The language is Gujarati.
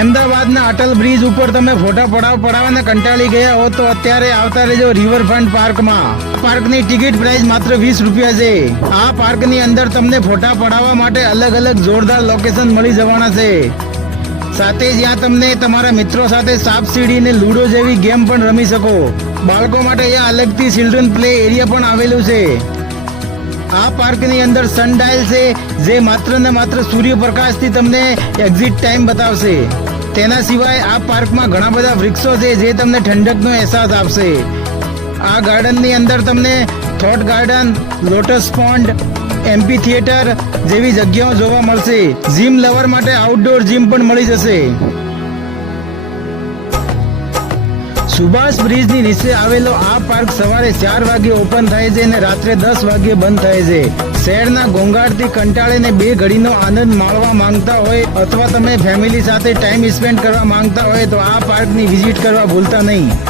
અમદાવાદના અટલ બ્રિજ ઉપર તમે ફોટા પડાવવાના કંટાળી ગયા હો તો અત્યારે આવતા રહેજો રિવરફ્રન્ટ પાર્કમાં. પાર્કની ટિકિટ પ્રાઇસ માત્ર 20 રૂપિયા છે. આ પાર્કની અંદર તમને ફોટા પડાવવા માટે અલગ અલગ જોરદાર લોકેશન મળી જવાના છે. સાથે જ્યાં તમને તમારા મિત્રો સાથે સાપ સીડી ને લૂડો જેવી ગેમ પણ રમી શકો. બાળકો માટે અહીંયા અલગથી ચિલ્ડ્રન પ્લે એરિયા પણ આવેલું છે. આ પાર્કની અંદર સનડાયલ છે જે માત્ર ને માત્ર સૂર્યપ્રકાશથી તમને એક્ઝિટ ટાઈમ બતાવશે. તેના સિવાય આ પાર્કમાં ઘણા બધા વૃક્ષો છે જે તમને ઠંડકનો અહેસાસ આપશે. આ ગાર્ડનની અંદર તમને thought garden, lotus pond, MP theatre જેવી જગ્યાઓ જોવા મળશે. જીમ લવર માટે આઉટડોર જીમ પણ મળી જશે. સુભાષ બ્રિજની નીચે આવેલો આ પાર્ક સવારે 4 વાગે ઓપન થાય છે અને રાત્રે 10 વાગે બંધ થાય છે. શહેરના ઘોંઘાટથી કંટાળીને 2 ઘડીનો આનંદ માણવા માંગતા હોય અથવા તમે ફેમિલી સાથે ટાઈમ સ્પેન્ડ કરવા માંગતા હોય તો આ પાર્કની વિઝિટ કરવા ભૂલતા નહીં.